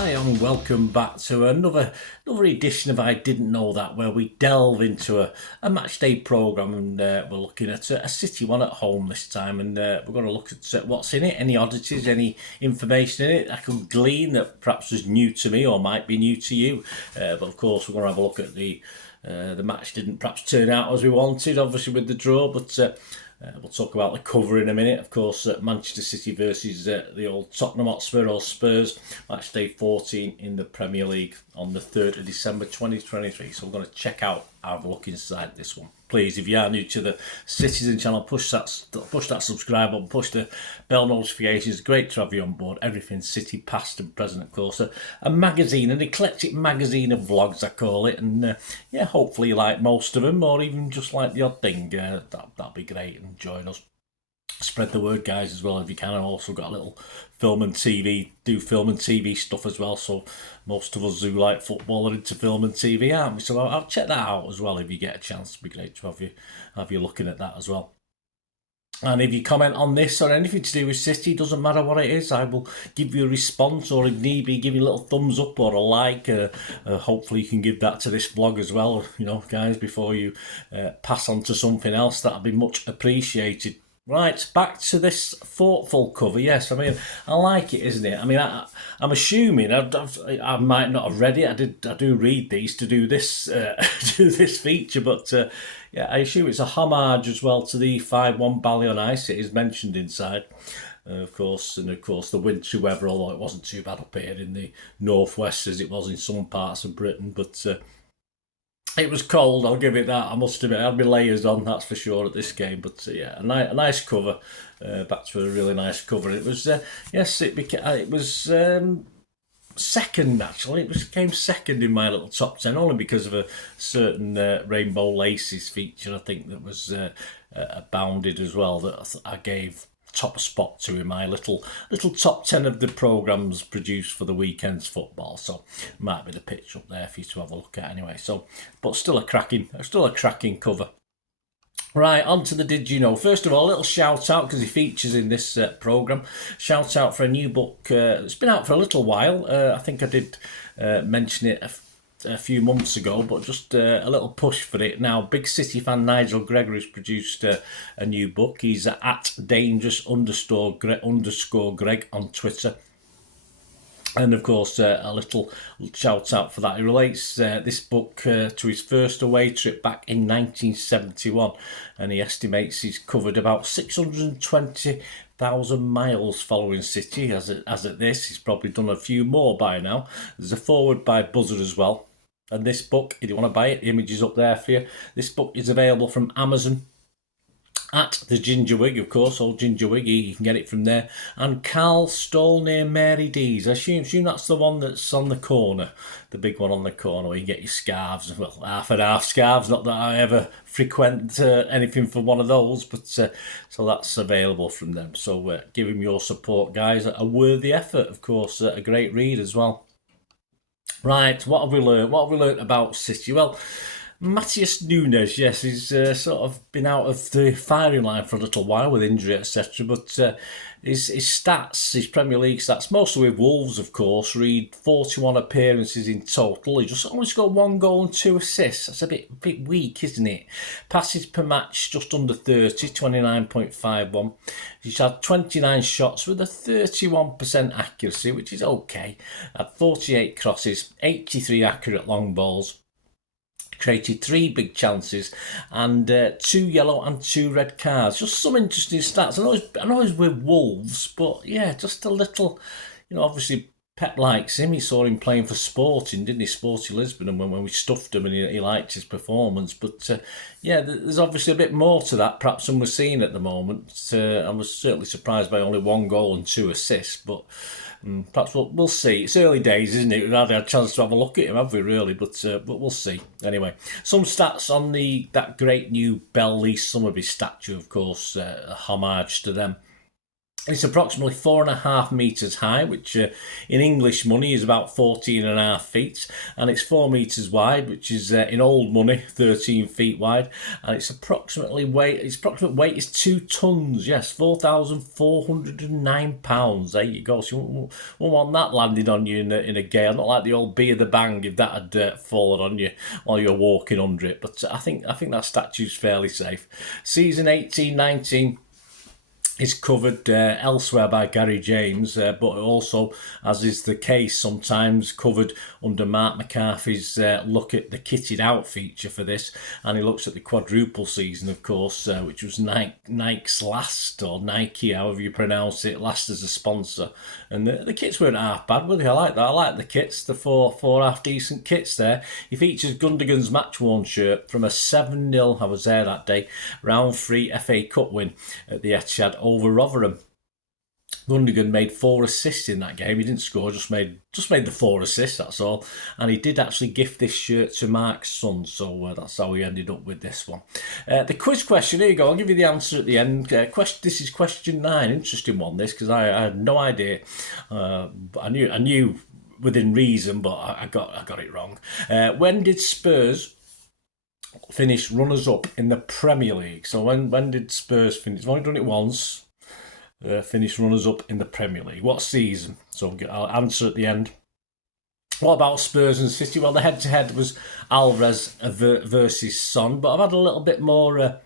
Hi and welcome back to another edition of I Didn't Know That, where we delve into a match day programme, and we're looking at a City one at home this time, and we're going to look at what's in it, any oddities, any information in it I could glean that perhaps is new to me or might be new to you. But of course we're going to have a look at the match didn't perhaps turn out as we wanted, obviously with the draw, but we'll talk about the cover in a minute. Of course, Manchester City versus the old Tottenham Hotspur or Spurs, match day 14 in the Premier League on the 3rd of December 2023. So we're going to check out, have a look inside this one. Please, if you are new to the Citizen channel, push that subscribe button, push the bell notifications. Great to have you on board. Everything City, past and present, of course. A magazine, an eclectic magazine of vlogs, I call it. And yeah, hopefully you like most of them, or even just like the odd thing. That'd be great, and join us. Spread the word, guys, as well if you can. I've also got a little film and TV stuff as well. So most of us who like football are into film and TV, aren't we? So I'll check that out as well if you get a chance. It'd be great to have you looking at that as well. And if you comment on this or anything to do with City, doesn't matter what it is, I will give you a response, or if need be, give you a little thumbs up or a like. Hopefully you can give that to this vlog as well, guys, before you pass on to something else. That'd be much appreciated. Right, back to this thoughtful cover. Yes, I mean, I like it, isn't it? I mean, I'm assuming I might not have read it. I do read these to do this do this feature, but yeah, I assume it's a homage as well to the 5-1 Bally on Ice. It is mentioned inside, of course, and of course the wintry weather, although it wasn't too bad up here in the northwest as it was in some parts of Britain, but. It was cold, I'll give it that. I must admit, I had my layers on, that's for sure, at this game. But yeah, a nice cover. Back to a really nice cover. It was, yes, it was second, actually. It came second in my little top 10, only because of a certain Rainbow Laces feature, I think, that was abounded as well, that I gave top spot to in my little top 10 of the programmes produced for the weekend's football. So might be the pitch up there for you to have a look at anyway. So, but still a cracking cover. Right, on to the Did You Know. First of all, a little shout out, because he features in this programme. Shout out for a new book that's been out for a little while. I think I did mention it a few months ago, but just a little push for it now. Big City fan Nigel Gregory's produced a new book. He's at dangerous underscore Greg on Twitter. And of course, a little shout out for that. He relates this book to his first away trip back in 1971, and he estimates he's covered about 620,000 miles following City. As at this, he's probably done a few more by now. There's a foreword by Buzzer as well. And this book, if you want to buy it, the image is up there for you. This book is available from Amazon, at the Ginger Wig, of course, old Ginger Wiggy, you can get it from there. And Carl Stall near Mary D's. I assume that's the one that's on the corner, the big one on the corner where you get your scarves. Well, half and half scarves, not that I ever frequent anything for one of those, but so that's available from them. So give him your support, guys. A worthy effort, of course, a great read as well. Right, what have we learned? What have we learned about City? Well, Matheus Nunes, yes, he's sort of been out of the firing line for a little while with injury, etc. But his stats, his Premier League stats, mostly with Wolves, of course, read 41 appearances in total. He just only scored 1 goal and 2 assists. That's a bit weak, isn't it? Passes per match just under 30, 29.51. He's had 29 shots with a 31% accuracy, which is okay. Had 48 crosses, 83 accurate long balls. Created 3 big chances and 2 yellow and 2 red cards. Just some interesting stats. I know he's with Wolves, but yeah, just a little, obviously Pep likes him. He saw him playing for Sporting, didn't he? Sporting Lisbon, and when we stuffed him and he liked his performance. But yeah, there's obviously a bit more to that perhaps than we're seeing at the moment. I was certainly surprised by only 1 goal and 2 assists, but perhaps we'll see. It's early days, isn't it? We've had a chance to have a look at him, have we, really? But we'll see. Anyway, some stats on that great new Bell Lee Summerby statue, of course, a homage to them. It's approximately 4.5 metres high, which in English money is about 14.5 feet, and it's 4 metres wide, which is in old money 13 feet wide, and its approximate weight is 2 tons. Yes, 4,409 pounds. There you go. So you won't want that landing on you in a gale. Not like the old Be of the Bang if that had fallen on you while you're walking under it. But I think that statue's fairly safe. Season 18-19. Is covered elsewhere by Gary James, but also, as is the case, sometimes covered under Marc McCarthy's look at the kitted out feature for this, and he looks at the quadruple season, of course, which was Nike's last, or Nike, however you pronounce it, last as a sponsor, and the kits weren't half bad, were they? I like that. I like the kits, the four half decent kits there. He features Gundogan's match worn shirt from a 7-0. I was there that day, round 3 FA Cup win at the Etihad over Rotherham. Gundogan made 4 assists in that game. He didn't score, just made the 4 assists, that's all. And he did actually gift this shirt to Marc's son, so that's how he ended up with this one. The quiz question, here you go, I'll give you the answer at the end. This is question 9, interesting one this, because I had no idea. I knew within reason, but I got it wrong. When did Spurs finish runners-up in the Premier League? So when did Spurs finish? They've only done it once. Finished runners-up in the Premier League. What season? So I'll answer at the end. What about Spurs and City? Well, the head-to-head was Alvarez versus Son, but I've had a little bit more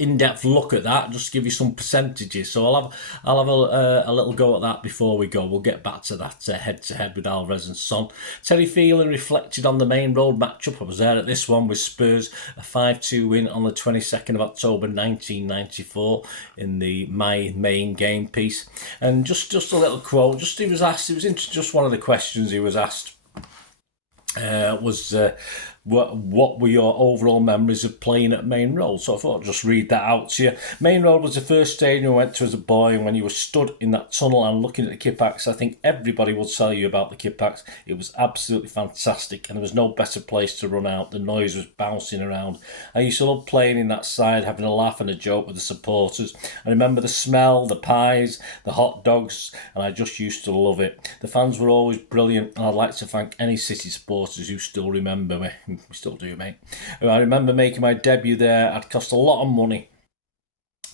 in-depth look at that, just to give you some percentages. So I'll have a little go at that before we go. We'll get back to that head-to-head with Alvarez and Son. Terry Phelan reflected on the Main Road matchup. I was there at this one with Spurs, a 5-2 win on the 22nd of October 1994 in the My Main game piece. And just a little quote. He was asked. It was just one of the questions he was asked. What were your overall memories of playing at Main Road? So I thought I'd just read that out to you. Main Road was the first stadium I went to as a boy, and when you were stood in that tunnel and looking at the Kippax, I think everybody will tell you about the Kippax. It was absolutely fantastic, and there was no better place to run out. The noise was bouncing around. I used to love playing in that side, having a laugh and a joke with the supporters. I remember the smell, the pies, the hot dogs, and I just used to love it. The fans were always brilliant, and I'd like to thank any City supporters who still remember me. We still do, mate. I remember making my debut there. It cost a lot of money,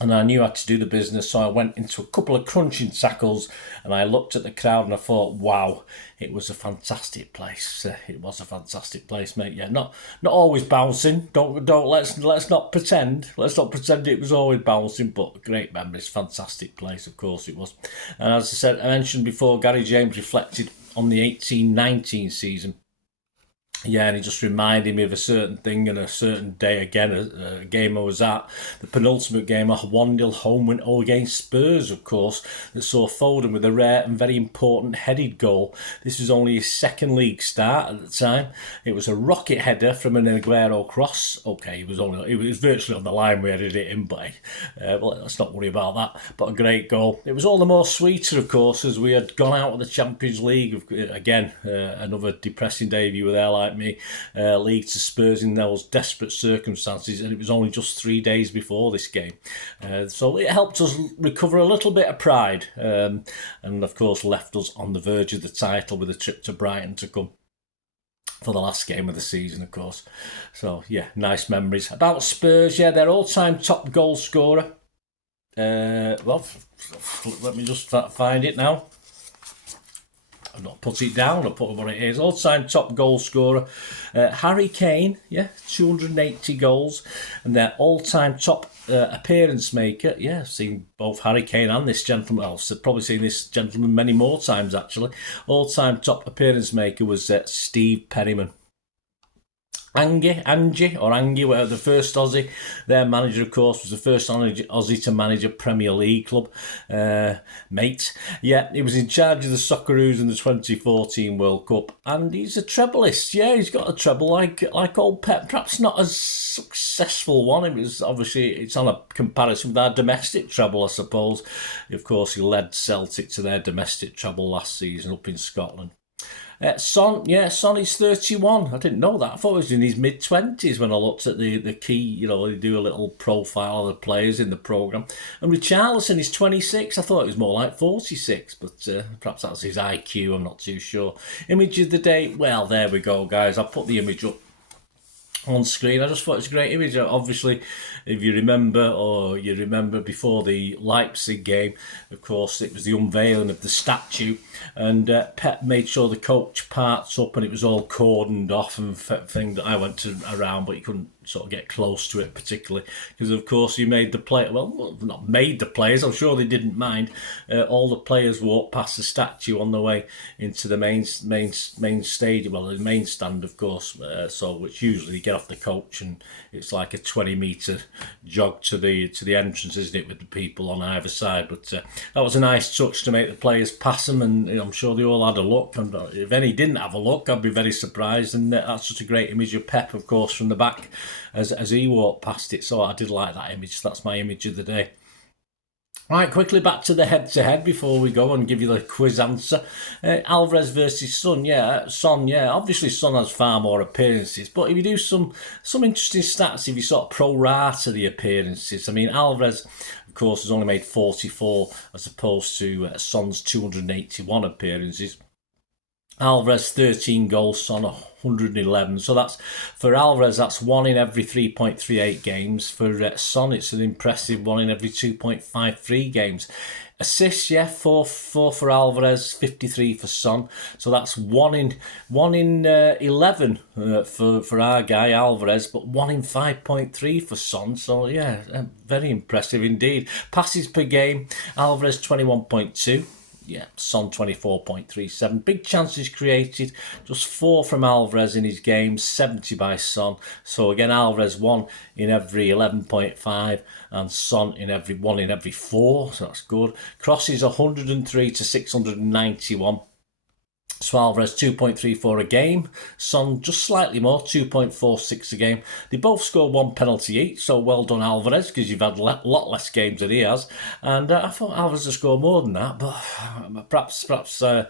and I knew I had to do the business, so I went into a couple of crunching tackles, and I looked at the crowd and I thought, wow, it was a fantastic place. It was a fantastic place, mate. Yeah, not always bouncing. Let's not pretend. Let's not pretend it was always bouncing, but great memories. Fantastic place, of course it was. And as I said, I mentioned before, Gary James reflected on the 18-19 season. Yeah, and he just reminded me of a certain thing and a certain day again, a game I was at, the penultimate game, a 1-0 home win against Spurs, of course, that saw Foden with a rare and very important headed goal. This was only his second league start at the time. It was a rocket header from an Aguero cross. Okay, it was virtually on the line we headed it in, but well, let's not worry about that. But a great goal. It was all the more sweeter, of course, as we had gone out of the Champions League. Again, another depressing day if you were there like me, league to Spurs in those desperate circumstances, and it was only just 3 days before this game, so it helped us recover a little bit of pride, and of course left us on the verge of the title with a trip to Brighton to come for the last game of the season, of course. So yeah, nice memories about Spurs. Yeah, their all-time top goal scorer, well, let me just find it now. I've not put it down, I'll put what it is. All-time top goal scorer, Harry Kane, 280 goals. And their all-time top appearance maker, I've seen both Harry Kane and this gentleman. I've probably seen this gentleman many more times, actually. All-time top appearance maker was Steve Perryman. Angie, whatever, the first Aussie. Their manager, of course, was the first Aussie to manage a Premier League club. Mate. Yeah, he was in charge of the Socceroos in the 2014 World Cup. And he's a treblist. Yeah, he's got a treble like old Pep. Perhaps not as successful one. It was obviously, it's on a comparison with our domestic treble, I suppose. Of course, he led Celtic to their domestic treble last season up in Scotland. Son, yeah, Son is 31. I didn't know that. I thought he was in his mid-20s when I looked at the key, they do a little profile of the players in the programme. And Richarlison is 26. I thought it was more like 46, but perhaps that's his IQ, I'm not too sure. Image of the day, well, there we go, guys. I'll put the image up on screen. I just thought it's a great image. Obviously, if you remember before the Leipzig game, of course, it was the unveiling of the statue, and Pep made sure the coach parts up and it was all cordoned off and thing that I went around, but you couldn't sort of get close to it particularly because of course you made the play not made the players, I'm sure they didn't mind, all the players walked past the statue on the way into the main stadium, well, the main stand of course, so which usually you get off the coach and it's like a 20-metre jog to the entrance, isn't it, with the people on either side, but that was a nice touch to make the players pass them, and I'm sure they all had a look, and if any didn't have a look I'd be very surprised, and that's just a great image of Pep of course from the back as he walked past it, so I did like that image. That's my image of the day. Right, quickly back to the head-to-head before we go and give you the quiz answer. Alvarez versus Son, obviously Son has far more appearances, but if you do some interesting stats, if you sort of pro-rata the appearances, I mean, Alvarez, of course, has only made 44 as opposed to Son's 281 appearances. Alvarez 13 goals, Son 111. So that's for Alvarez, that's 1 in every 3.38 games. For Son, it's an impressive 1 in every 2.53 games. Assists, 4 for Alvarez, 53 for Son. So that's 1 in 11 for our guy Alvarez, but 1 in 5.3 for Son. So very impressive indeed. Passes per game, Alvarez 21.2. Son 24.37. Big chances created, just 4 from Alvarez in his game, 70 by Son. So again, Alvarez 1 in every 11.5 and Son in every 1 in every 4. So that's good. Crosses 103 to 691. So Alvarez 2.34 a game, Son just slightly more, 2.46 a game. They both scored 1 penalty each, so well done Alvarez, because you've had a lot less games than he has. And I thought Alvarez would score more than that, but perhaps I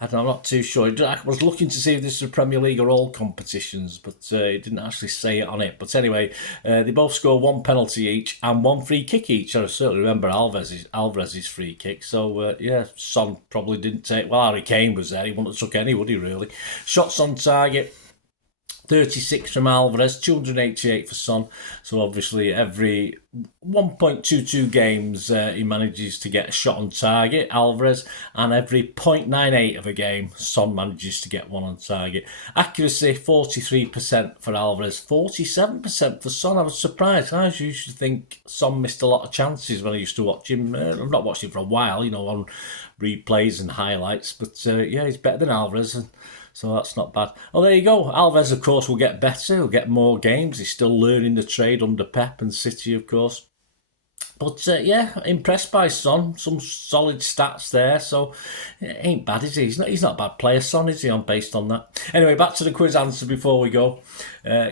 don't know, I'm not too sure. I was looking to see if this is a Premier League or all competitions, but it didn't actually say it on it. But anyway, they both scored 1 penalty each and 1 free kick each. I certainly remember Alvarez's free kick. So Son probably didn't take. Well, Harry Kane was there. He wouldn't have took any, would he really? Shots on target, 36 from Alvarez, 288 for Son. So obviously every 1.22 games he manages to get a shot on target, Alvarez, and every 0.98 of a game Son manages to get one on target. Accuracy 43% for Alvarez, 47% for Son. I was surprised. I used to think Son missed a lot of chances when I used to watch him. I've not watched him for a while, on replays and highlights, but he's better than Alvarez, and so that's not bad. Oh, there you go. Alvarez, of course, will get better. He'll get more games. He's still learning the trade under Pep and City, of course. But impressed by Son. Some solid stats there. So it ain't bad, is he? He's not a bad player, Son, is he? Based on that. Anyway, back to the quiz answer before we go.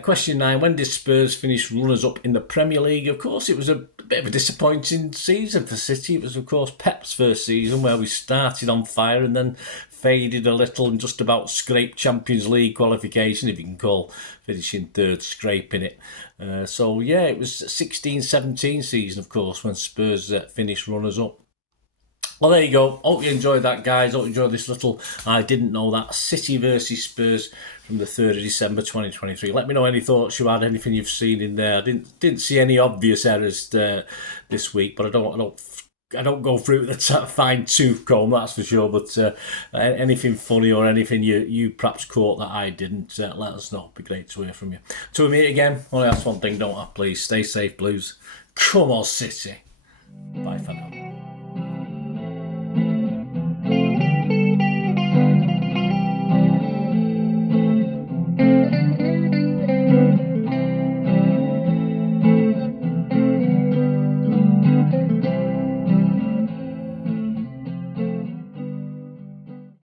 Question 9. When did Spurs finish runners-up in the Premier League? Of course, it was a bit of a disappointing season for City. It was, of course, Pep's first season where we started on fire and then faded a little and just about scraped Champions League qualification, if you can call finishing third scraping it. It was 16-17 season, of course, when Spurs finished runners-up. Well, there you go. Hope you enjoyed that, guys. Hope you enjoyed this little I didn't know that City versus Spurs from the 3rd of December 2023. Let me know any thoughts you had, anything you've seen in there. I didn't see any obvious errors this week, but I don't go through the fine tooth comb, that's for sure. But anything funny or anything you perhaps caught that I didn't, let us know. It'd be great to hear from you. Till we meet again, only ask one thing, don't I? Please stay safe, Blues. Come on, City. Bye.